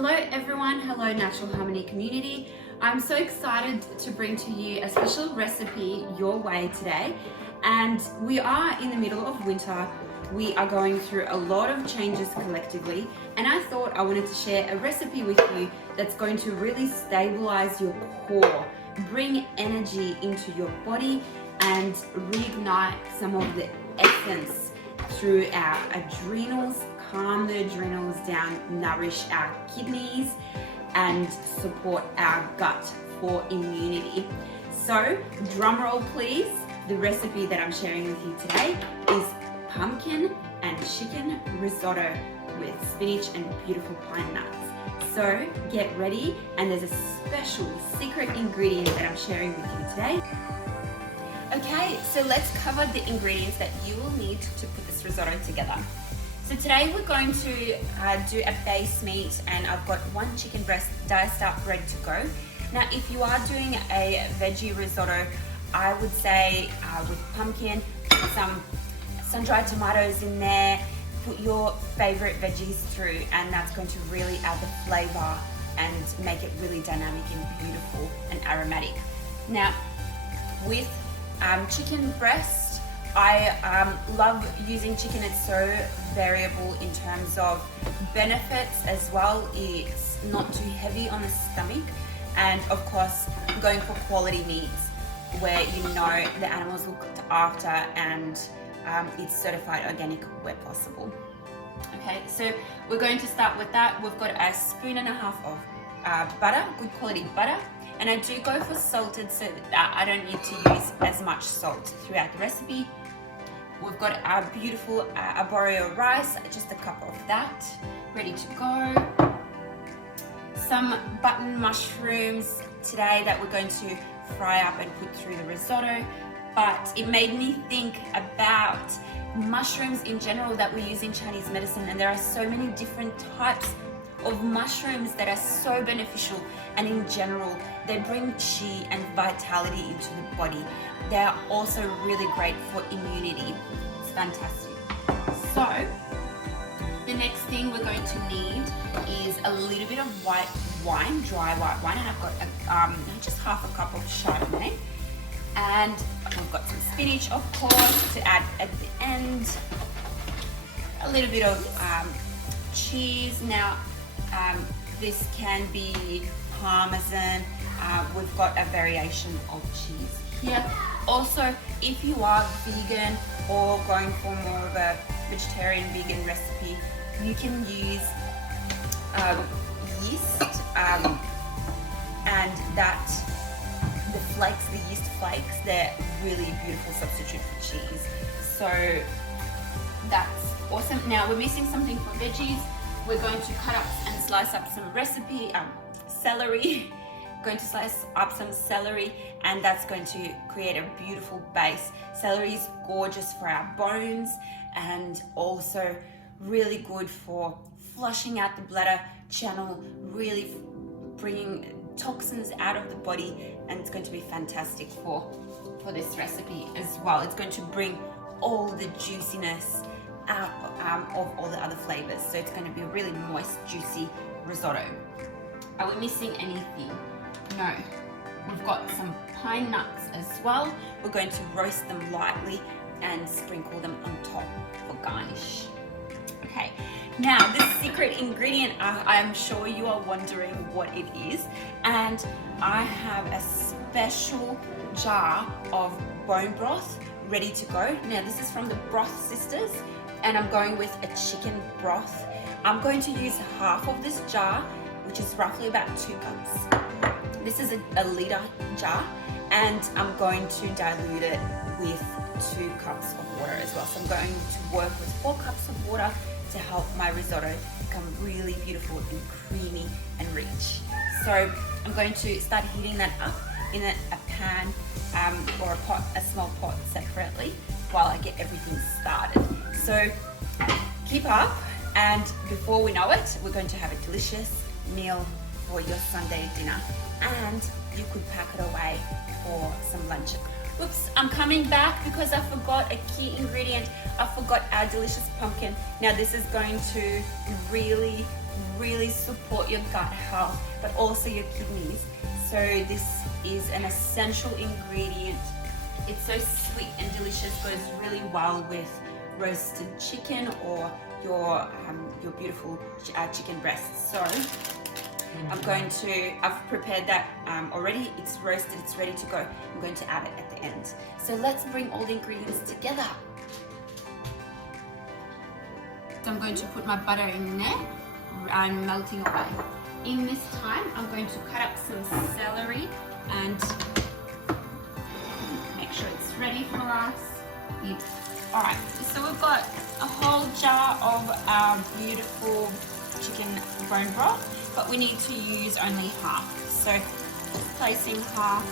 Hello everyone, hello Natural Harmony community. I'm so excited to bring to you a special recipe your way today. And we are in the middle of winter. We are going through a lot of changes collectively, and I thought I wanted to share a recipe with you that's going to really stabilize your core, bring energy into your body, and reignite some of the essence through our adrenals, calm the adrenals down, nourish our kidneys, and support our gut for immunity. So, drum roll please. The recipe that I'm sharing with you today is pumpkin and chicken risotto with spinach and beautiful pine nuts. So get ready, and there's a special secret ingredient that I'm sharing with you today. Okay, so let's cover the ingredients that you will need to put this risotto together. So today we're going to do a base meat, and I've got one chicken breast diced up ready to go. Now if you are doing a veggie risotto, I would say with pumpkin, put some sun-dried tomatoes in there, put your favorite veggies through, and that's going to really add the flavor and make it really dynamic and beautiful and aromatic. Now with chicken breast, I love using chicken. It's so variable in terms of benefits as well. It's not too heavy on the stomach, and of course going for quality meats where you know the animals looked after and it's certified organic where possible. Okay, so we're going to start with that. We've got a spoon and a half of butter, good quality butter, and I do go for salted so that I don't need to use as much salt throughout the recipe. We've got our beautiful arborio rice, just a cup of that, ready to go. Some button mushrooms today that we're going to fry up and put through the risotto, but it made me think about mushrooms in general that we use in Chinese medicine, and there are so many different types of mushrooms that are so beneficial, and in general they bring qi and vitality into the body. They are also really great for immunity. It's fantastic. So the next thing we're going to need is a little bit of white wine, dry white wine, and I've got just half a cup of Chardonnay, and we've got some spinach of course to add at the end, a little bit of cheese. Now this can be Parmesan, we've got a variation of cheese here. Also, if you are vegan or going for more of a vegetarian vegan recipe, you can use yeast, and that the flakes, the yeast flakes, they're really beautiful substitute for cheese. So that's awesome. Now we're missing something for veggies. We're going to cut up and slice up some celery. Going to slice up some celery, and that's going to create a beautiful base. Celery is gorgeous for our bones and also really good for flushing out the bladder channel, really bringing toxins out of the body, and it's going to be fantastic for this recipe as well. It's going to bring all the juiciness out of all the other flavors, so it's going to be a really moist, juicy risotto. Are we missing anything? No. We've got some pine nuts as well. We're going to roast them lightly and sprinkle them on top for garnish. Okay, now this secret ingredient, I'm sure you are wondering what it is, and I have a special jar of bone broth ready to go. Now this is from the Broth Sisters, and I'm going with a chicken broth. I'm going to use half of this jar, which is roughly about 2 cups. This is a liter jar, and I'm going to dilute it with 2 cups of water as well. So I'm going to work with 4 cups of water to help my risotto become really beautiful and creamy and rich. So I'm going to start heating that up in a pan or a pot, a small pot separately, while I get everything started. So keep up, and before we know it, we're going to have a delicious meal for your Sunday dinner, and you could pack it away for some lunch. Whoops, I'm coming back because I forgot a key ingredient. I forgot our delicious pumpkin. Now this is going to really, really support your gut health, but also your kidneys. So this is an essential ingredient. It's so sweet and delicious, goes really well with roasted chicken or your beautiful chicken breasts. So I've prepared that already. It's roasted, it's ready to go. I'm going to add it at the end. So let's bring all the ingredients together. So I'm going to put my butter in there and melting away. In this time, I'm going to cut up some celery and make sure it's ready for us. All right, so we've got a whole jar of our beautiful chicken bone broth, but we need to use only half. So just placing half,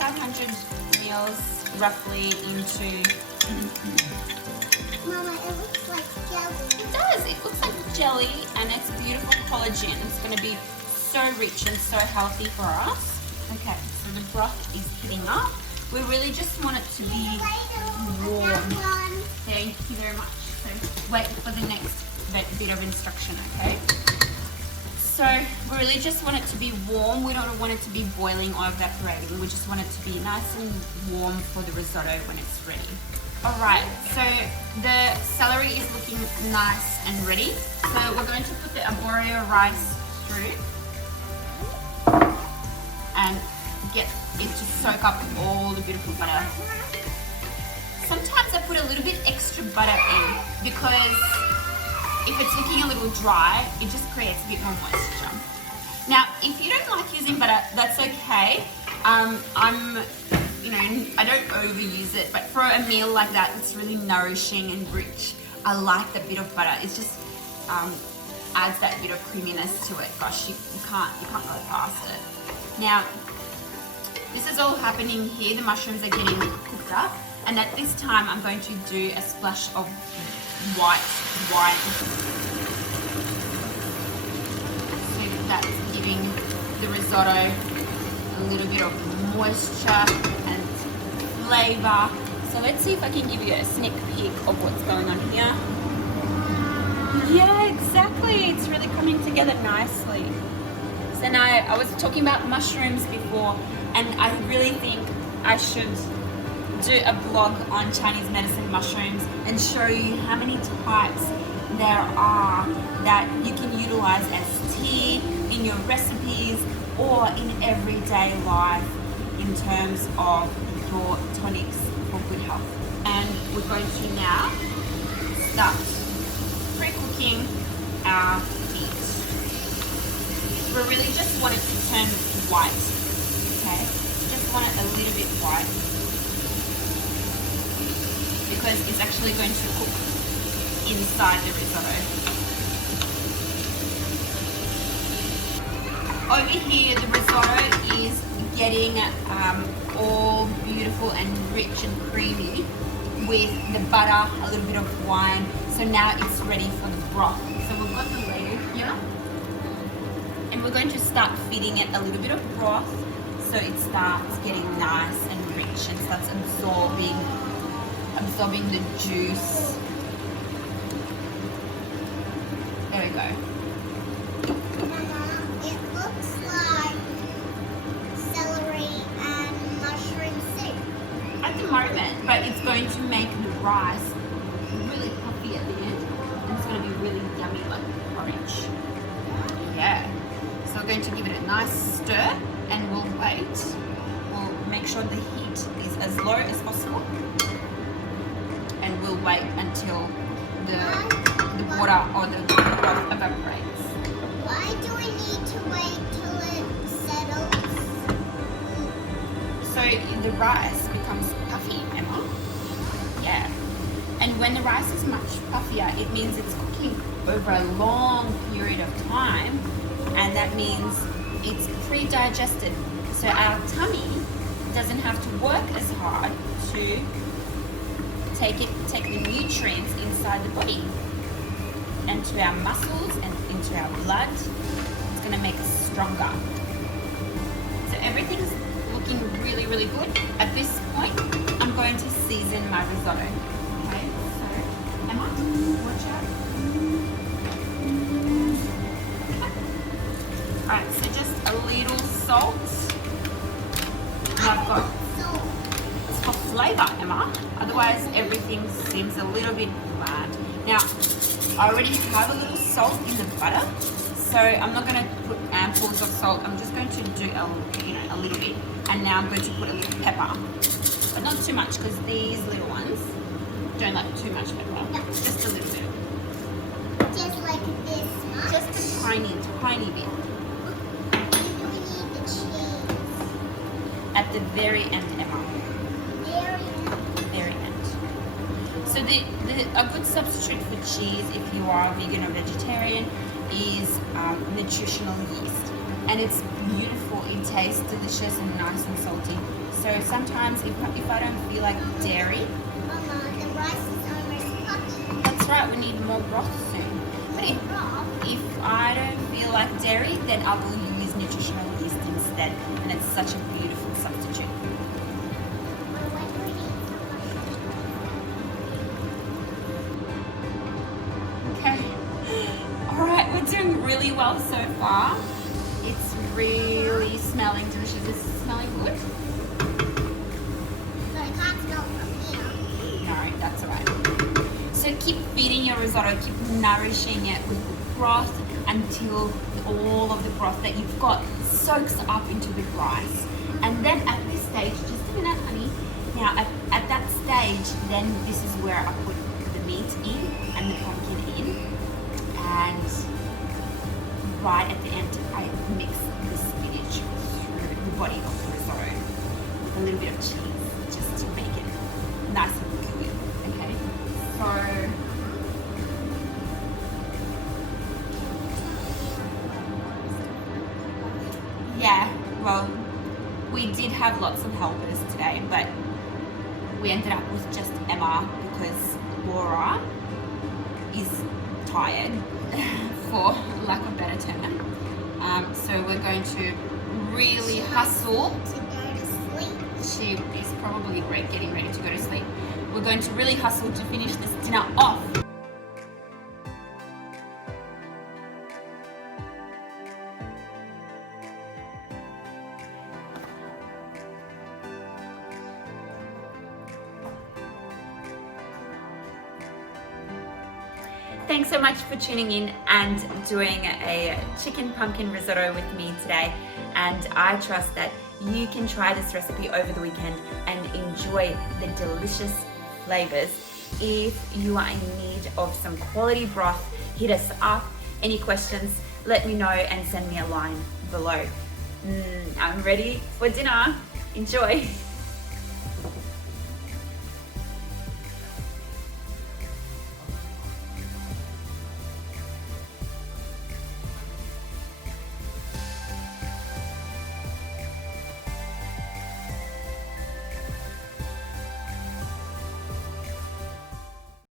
500 mils roughly into... Mama, it looks like jelly. It does, it looks like jelly, and it's beautiful collagen. It's going to be so rich and so healthy for us. Okay, so the broth is heating up. We really just want it to be warm. Thank you very much. So wait for the next bit of instruction, okay? So we really just want it to be warm. We don't want it to be boiling or evaporating. We just want it to be nice and warm for the risotto when it's ready. All right, so the celery is looking nice and ready. So we're going to put the arborio rice through and get it to soak up all the beautiful butter. Sometimes I put a little bit extra butter in because if it's looking a little dry, it just creates a bit more moisture. Now, if you don't like using butter, that's okay. I don't overuse it, but for a meal like that, it's really nourishing and rich. I like that bit of butter. It just adds that bit of creaminess to it. Gosh, you can't go past it. Now, this is all happening here. The mushrooms are getting cooked up, and at this time, I'm going to do a splash of white wine. So that's giving the risotto a little bit of moisture and flavor. So let's see if I can give you a sneak peek of what's going on here. Yeah, exactly. It's really coming together nicely. So now I was talking about mushrooms before, and I really think I should do a vlog on Chinese medicine mushrooms and show you how many types there are that you can utilize as tea in your recipes or in everyday life in terms of your tonics for good health. And we're going to now start pre-cooking our meat. We really just want it to turn white, okay? Just want it a little bit white because it's actually going to cook inside the risotto. Over here, the risotto is getting all beautiful and rich and creamy with the butter, a little bit of wine. So now it's ready for the broth. So we've got the layer here, and we're going to start feeding it a little bit of broth so it starts getting nice and rich and starts absorbing the juice. There we go. It looks like celery and mushroom soup. At the moment, but it's going to make the rice really puffy at the end, and it's going to be really yummy like porridge. Yeah. So we're going to give it a nice stir, and we'll wait. We'll make sure the heat is as low as possible, and we'll wait until the water or the broth evaporates. Why do we need to wait till it settles? So the rice becomes puffy, Emma. Yeah. And when the rice is much puffier, it means it's cooking over a long period of time, and that means it's pre-digested. So our tummy doesn't have to work as hard to take the nutrients inside the body and to our muscles and into our blood. It's going to make us stronger. So everything's looking looking really, really good. At this point, I'm going to season my risotto. Okay, so Emma, watch out. Alright, so just a little salt. And I've got, it's for flavour, Emma. Otherwise, everything seems a little bit bland. Now, I already have a little salt in the butter, so I'm not going to put ampoules of salt. I'm just going to do a little bit. And now I'm going to put a little pepper, but not too much because these little ones don't like too much pepper. No. Just a little bit. Just like this much. Just a tiny, tiny bit. We need the cheese. At the very end, Emma. Very end. So a good substitute for cheese, if you are vegan or vegetarian, is nutritional yeast. And it's beautiful, it tastes delicious and nice and salty. So sometimes if I don't feel like dairy, Mama, the rice is almost cooking. that's right, we need more broth soon. But if I don't feel like dairy, then I will use nutritional yeast instead. And it's such a beautiful substitute. When do we need Okay. Alright, we're doing really well so far. It's really smelling delicious. Is it smelling good? But I can't smell from here. No, that's alright. So keep feeding your risotto, keep nourishing it with the broth until all of the broth that you've got soaks up into the rice. And then at this stage, just a minute, honey. Now at that stage, then this is where I put the meat in and the pumpkin in. And right at the end, I mix the spinach through the body of the risotto with a little bit of cheese, just to make it nice and gooey. Okay, so yeah, well, we did have lots of helpers today, but we ended up with just Emma because Laura is tired, for lack of a better term. So we're going to really hustle. To go to sleep. She is probably getting ready to go to sleep. We're going to really hustle to finish this dinner off. Thanks so much for tuning in and doing a chicken pumpkin risotto with me today. And I trust that you can try this recipe over the weekend and enjoy the delicious flavors. If you are in need of some quality broth, hit us up. Any questions, let me know and send me a line below. I'm ready for dinner. Enjoy.